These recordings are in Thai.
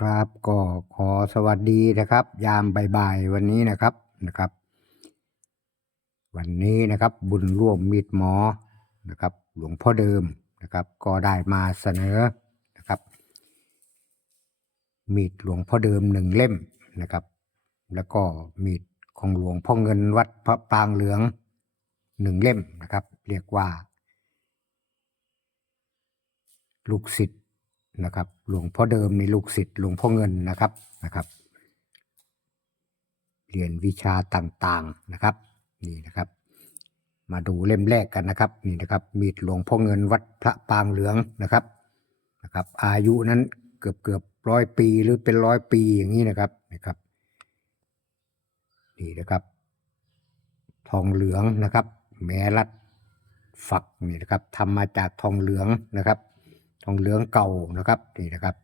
ครับก็ขอสวัสดีนะครับ ยามบ่ายๆวันนี้นะครับนะครับ วันนี้นะครับบุญร่วมมีดหมอนะครับ หลวงพ่อเดิมนะครับ ก็ได้มาเสนอนะครับ มีดหลวงพ่อเดิมหนึ่งเล่มนะครับ แล้วก็มีดของหลวงพ่อเงินวัดพระปางเหลืองหนึ่งเล่มนะครับ เรียกว่า ลูกศิษย์ นะครับ หลวงพ่อเดิมในลูกศิษย์หลวงพ่อเงินนะครับนะครับเรียนวิชาต่างๆนะครับนี่นะครับ มาดูเล่มแรกกันนะครับนี่นะครับ มีดหลวงพ่อเงินวัดพระปางเหลืองนะครับนะครับ อายุนั้นเกือบเกือบร้อยปีหรือเป็นร้อยปีอย่างนี้นะครับนะครับนี่นะครับ ทองเหลืองนะครับ แม้รัดฝักนี่นะครับทำมาจากทองเหลืองนะครับ ทองเหลืองเก่านะครับนี่นะครับ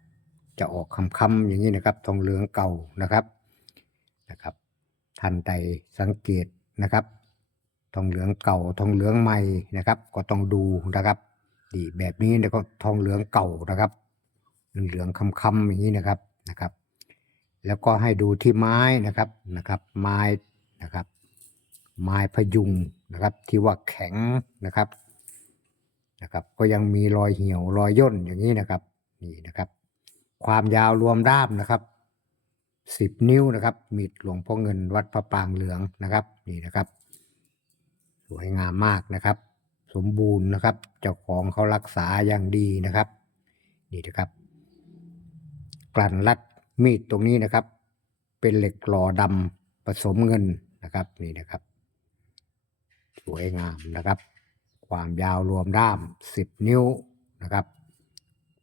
จะออกคำๆอย่างนี้นะครับ ทองเหลืองเก่านะครับนะครับ ท่านใดสังเกตนะครับ ทองเหลืองเก่า ทองเหลืองใหม่นะครับ ก็ต้องดูนะครับดีแบบนี้แล้วก็ทองเหลืองเก่านะครับเหลืองๆคำๆอย่างนี้นะครับนะครับ แล้วก็ให้ดูที่ไม้นะครับนะครับ ไม้นะครับ ไม้พยุงนะครับ ที่ว่าแข็งนะครับ นะครับ ก็ยังมีรอยเหี่ยวรอยย่นอย่างนี้นะครับ นี่นะครับ ความยาวรวมด้ามนะครับสิบนิ้วนะครับมีดหลวงพ่อเงินวัดพระปางเหลืองนะครับ นี่นะครับ สวยงามมากนะครับ สมบูรณ์นะครับ เจ้าของเขารักษาอย่างดีนะครับ นี่นะครับ กลั่นรัดมีดตรงนี้นะครับ เป็นเหล็กหล่อดำผสมเงินนะครับ นี่นะครับ สวยงามนะครับ ความยาวรวมด้าม 10 นิ้วนะครับ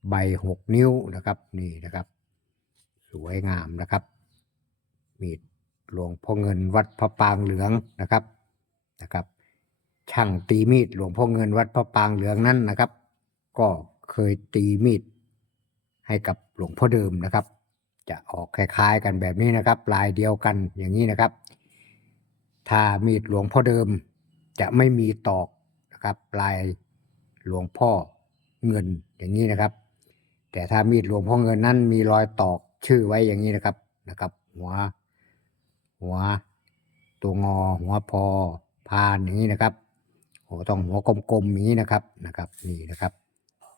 ใบ 6 นิ้วนะครับนี่นะครับ สวยงามนะครับ มีดหลวงพ่อเงินวัดพระปางเหลืองนะครับนะครับ ช่างตีมีดหลวงพ่อเงินวัดพระปางเหลืองนั้นนะครับ ก็เคยตีมีดให้กับหลวงพ่อเดิมนะครับ จะออกคล้ายๆกันแบบนี้นะครับลายเดียวกันอย่างนี้นะครับ ถ้ามีดหลวงพ่อเดิมจะไม่มีตอก นะครับ ปลายหลวงพ่อเงินอย่างนี้นะครับ แต่ถ้ามีดหลวงพ่อเงินนั้นมีรอยตอกชื่อไว้อย่างนี้นะครับนะครับ หัว หัว ตัวงอ หัวพอพานอย่างนี้นะครับหัวต้องหัวกลมๆอย่างนี้นะครับนะครับ นี่นะครับ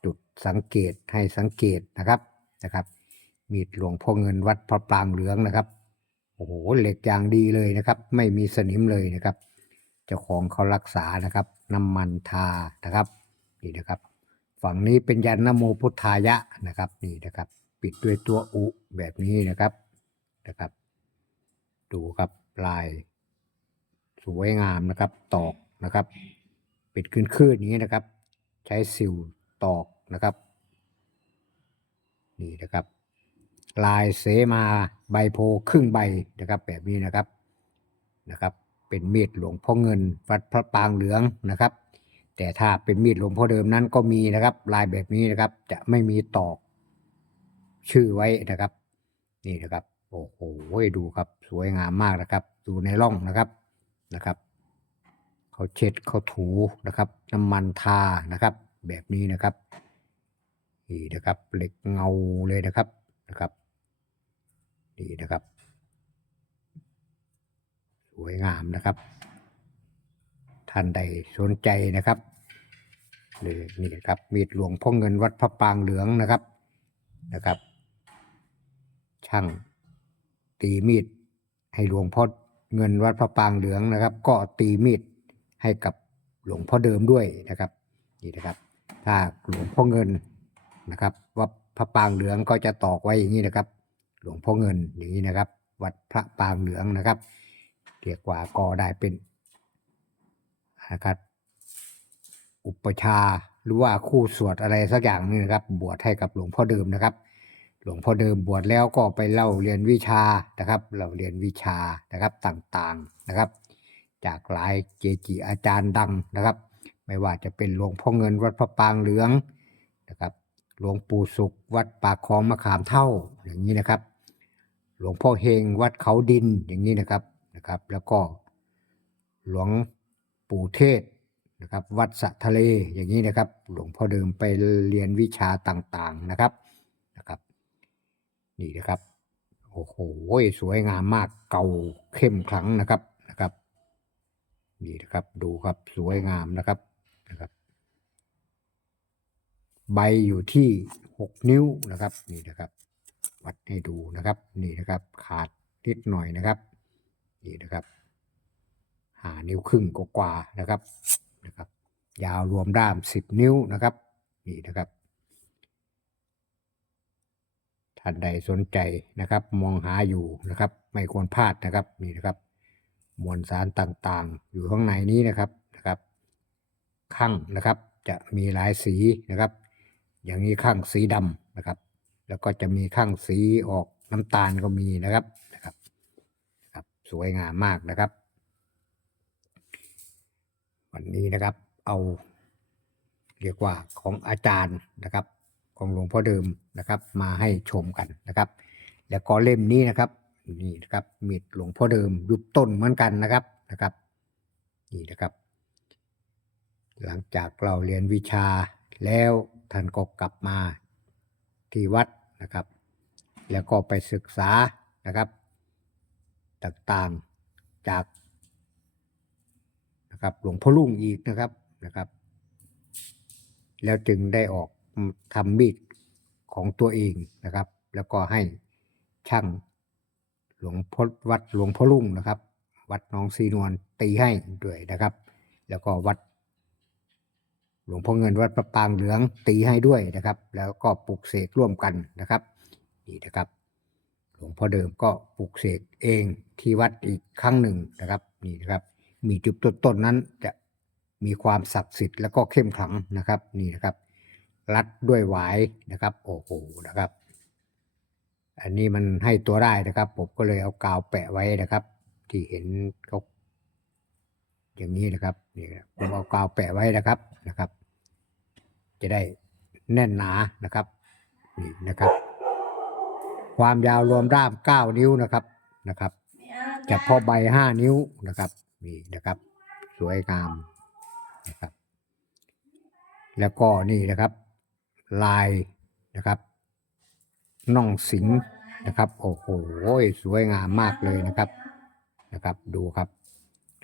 จุดสังเกตให้สังเกตนะครับนะครับ มีดหลวงพ่อเงินวัดพระปรางเหลืองนะครับโอ้โหเหล็กอย่างดีเลยนะครับ ไม่มีสนิมเลยนะครับ เจ้าของเขารักษานะครับ น้ำมันทานะครับนี่นะครับ ฝั่งนี้เป็นยันนโมพุทธายะนะครับนี่นะครับ ปิดด้วยตัวอุแบบนี้นะครับนะครับ ดูครับลาย สวยงามนะครับ ตอกนะครับ ปิดขึ้นขึ้นอย่างนี้นะครับ ใช้สิวตอกนะครับ นี่นะครับ ลายเสมาใบโพครึ่งใบนะครับ แบบนี้นะครับนะครับ เป็นมีดหลวงพ่อเงินวัดพระปางเหลืองนะครับ แต่ถ้าเป็นมีดหลวงพ่อเดิมนั้นก็มีนะครับ ลายแบบนี้นะครับ จะไม่มีตอกชื่อไว้นะครับ นี่นะครับ โอ้โหดูครับ สวยงามมากนะครับ ดูในร่องนะครับนะครับเขาเช็ดเขาถูนะครับ น้ำมันทานะครับ แบบนี้นะครับนี่นะครับเหล็กเงาเลยนะครับนะครับนี่นะครับ วยงามนะครับ ท่านใดสนใจนะครับหรือนี่ครับมีดหลวงพ่อเงินวัดพระปางเหลืองนะครับนะครับ ช่างตีมีดให้หลวงพ่อเงินวัดพระปางเหลืองนะครับ ก็ตีมีดให้กับหลวงพ่อเดิมด้วยนะครับนี่นะครับ ถ้าหลวงพ่อเงินนะครับว่าพระปางเหลืองก็จะตอกไว้อย่างนี้นะครับ หลวงพ่อเงินอย่างนี้นะครับ วัดพระปางเหลืองนะครับ เรียกว่าก็ได้เป็นนะครับ อุปชาหรือว่าคู่สวดอะไรสักอย่างนึงนะครับ บวชให้กับหลวงพ่อเดิมนะครับ หลวงพ่อเดิมบวชแล้วก็ไปเล่าเรียนวิชานะครับ เราเรียนวิชานะครับต่างๆนะครับ จากหลายเจจิอาจารย์ดังนะครับ ไม่ว่าจะเป็นหลวงพ่อเงินวัดพระปางเหลืองนะครับ หลวงปู่สุขวัดปากคลองมะขามเท่าอย่างนี้นะครับ หลวงพ่อเฮงวัดเขาดินอย่างนี้นะครับ นะครับ แล้วก็หลวงปู่เทศนะครับ วัดสะทะเลอย่างนี้นะครับ หลวงพ่อเดิมไปเรียนวิชาต่างๆนะครับนะครับ นี่นะครับโอ้โหสวยงามมากเก่าเข้มขลังนะครับนะครับนี่นะครับดูครับสวยงามนะครับนะครับ ใบอยู่ที่หกนิ้วนะครับนี่นะครับ วัดให้ดูนะครับ นี่นะครับ ขาดนิดหน่อยนะครับ นี่นะครับหานิ้วครึ่งกว่านะครับนะครับ ยาวรวมด้ามสิบนิ้วนะครับ นี่นะครับท่านใดสนใจนะครับ มองหาอยู่นะครับ ไม่ควรพลาดนะครับนี่นะครับ มวลสารต่างๆ อยู่ข้างในนี้นะครับนะครับข้างนะครับ จะมีหลายสีนะครับ อย่างนี้ข้างสีดำนะครับ แล้วก็จะมีข้างสีออกน้ำตาลก็มีนะครับนะครับนะครับ สวยงามมากนะครับ วันนี้นะครับเอา เรียกว่าของอาจารย์นะครับ ของหลวงพ่อเดิมนะครับ มาให้ชมกันนะครับ แล้วก็เล่มนี้นะครับนี่นะครับมีดหลวงพ่อเดิมยุบต้นเหมือนกันนะครับนะครับนี่นะครับ หลังจากเราเรียนวิชาแล้วท่านก็กลับมาที่วัดนะครับ แล้วก็ไปศึกษานะครับ ต่างๆจากนะครับหลวงพ่อลุ่งอีกนะครับนะครับ แล้วจึงได้ออกทำมีดของตัวเองนะครับ แล้วก็ให้ช่างหลวงพ่อวัดหลวงพ่อลุงนะครับ วัดน้องซีนวลตีให้ด้วยนะครับ แล้วก็วัด หลวงพ่อเงินวัดประปางเหลืองตีให้ด้วยนะครับ แล้วก็ปลุกเสกร่วมกันนะครับนี่นะครับ หลวงพ่อเดิมก็ปลุกเสกเองที่วัดอีกครั้งหนึ่งนะครับนี่นะครับ มีจุดต้นๆนั้นจะมีความศักดิ์สิทธิ์แล้วก็เข้มขลังนะครับนี่นะครับ รัดด้วยหวายนะครับโอ้โหนะครับ อันนี้มันให้ตัวได้นะครับ ผมก็เลยเอากาวแปะไว้นะครับ ที่เห็นเขาอย่างนี้นะครับนี่ครับผมเอากาวแปะไว้นะครับนะครับ จะได้แน่นหนานะครับนี่นะครับ ความยาวรวมด้าม9นิ้วนะครับนะครับเฉพาะใบ5นิ้วนะครับนี่นะครับ สวยงามนะครับ แล้วก็นี่นะครับ ลายนะครับน่องสิงนะครับโอ้โหสวยงามมากเลยนะครับนะครับ ดูครับ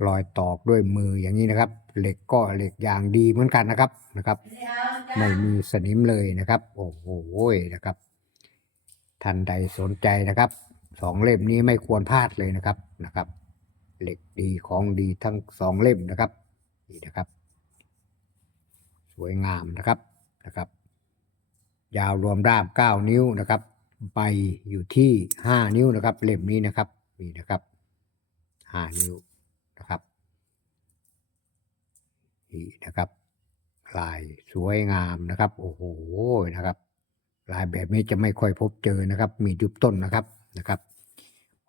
รอยตอกด้วยมืออย่างนี้นะครับ เหล็กก็เหล็กอย่างดีเหมือนกันนะครับนะครับ ไม่มีสนิมเลยนะครับ โอ้โหนะครับ ท่านใดสนใจนะครับสองเล่มนี้ไม่ควรพลาดเลยนะครับนะครับ เหล็กดีของดีทั้งสองเล่มนะครับนี่นะครับ สวยงามนะครับนะครับ ยาวรวมด้าม9นิ้วนะครับใบอยู่ที่ 5 นิ้วนะครับ เล่มนี้นะครับนี่นะครับ 5 นิ้วนะครับนี่นะครับลายสวยงามนะครับ โอ้โหนะครับ ลายแบบนี้จะไม่ค่อยพบเจอนะครับ มียุบต้นนะครับนะครับ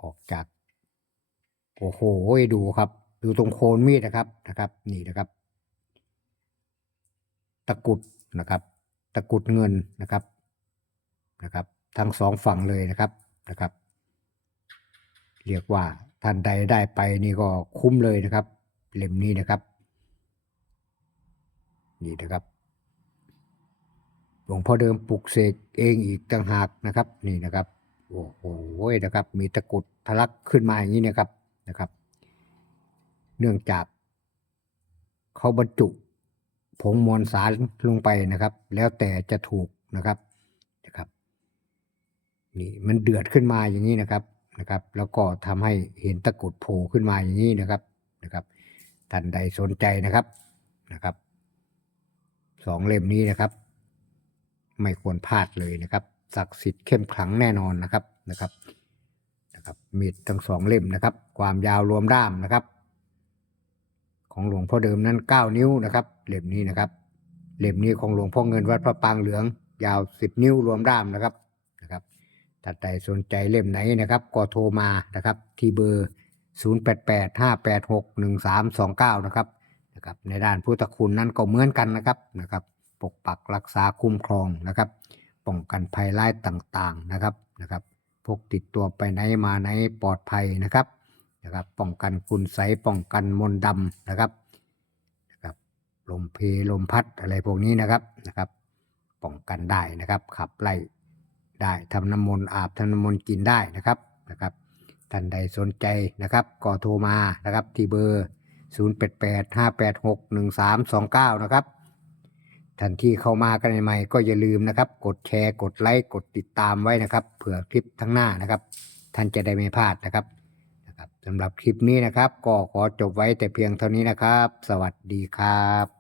ออกจากโอ้โหดูครับ ดูตรงโคนมีดนะครับนะครับ นี่นะครับ ตะกุดนะครับ ตะกุดเงินนะครับนะครับ ทั้งสองฝั่งเลยนะครับนะครับ เรียกว่าท่านใดได้ไปนี่ก็คุ้มเลยนะครับ เล่มนี้นะครับ นี่นะครับ หลวงพ่อเดิมปลุกเสกเองอีกต่างหากนะครับนี่นะครับโอ้โหนะครับ มีตะกุดทะลักขึ้นมาอย่างนี้นะครับนะครับ เนื่องจากเขาบรรจุผงมวลสารลงไปนะครับ แล้วแต่จะถูกนะครับนะครับนี่มันเดือดขึ้นมาอย่างนี้นะครับนะครับ แล้วก็ทำให้เห็นตะกุดโผล่ขึ้นมาอย่างนี้นะครับนะครับท่านใดสนใจนะครับนะครับสองเล่มนี้นะครับ ไม่ควรพลาดเลยนะครับศักดิ์สิทธิ์เข้มขลังแน่นอนนะครับนะครับนะครับมีดทั้งสองเล่มนะครับ ความยาวรวมด้ามนะครับ ของหลวงพ่อเดิมนั้น 9 นิ้วนะครับเล่มนี้นะครับเล่มนี้ของหลวงพ่อเงินวัดพระปางเหลือง ยาว 10 นิ้วรวมด้ามนะครับนะครับถ้าใครสนใจเล่มไหนนะครับ ก็โทรมานะครับ ที่เบอร์ 0885861329 นะครับนะครับ ในด้านพุทธคุณนั้นก็เหมือนกันนะครับนะครับ ปกปักรักษาคุ้มครองนะครับ ป้องกันภัยร้ายต่างๆนะครับนะครับพกติดตัวไปไหนมาไหนปลอดภัยนะครับนะครับป้องกันคุณใสยป้องกันมนต์ดำนะครับนะครับลมเพลมพัดอะไรพวกนี้นะครับนะครับ ป้องกันได้นะครับ ขับไล่ได้ทำน้ำมนต์อาบทำน้ำมนต์กินได้นะครับนะครับท่านใดสนใจนะครับก็โทรมานะครับที่เบอร์ 0885861329 นะครับ ท่านที่เข้ามากันใหม่ๆก็อย่าลืมนะครับ กดแชร์ กดไลค์ กดติดตามไว้นะครับ เผื่อคลิปทั้งหน้านะครับ ท่านจะได้ไม่พลาดนะครับนะครับสำหรับคลิปนี้นะครับ ก็ขอจบไว้แต่เพียงเท่านี้นะครับ สวัสดีครับ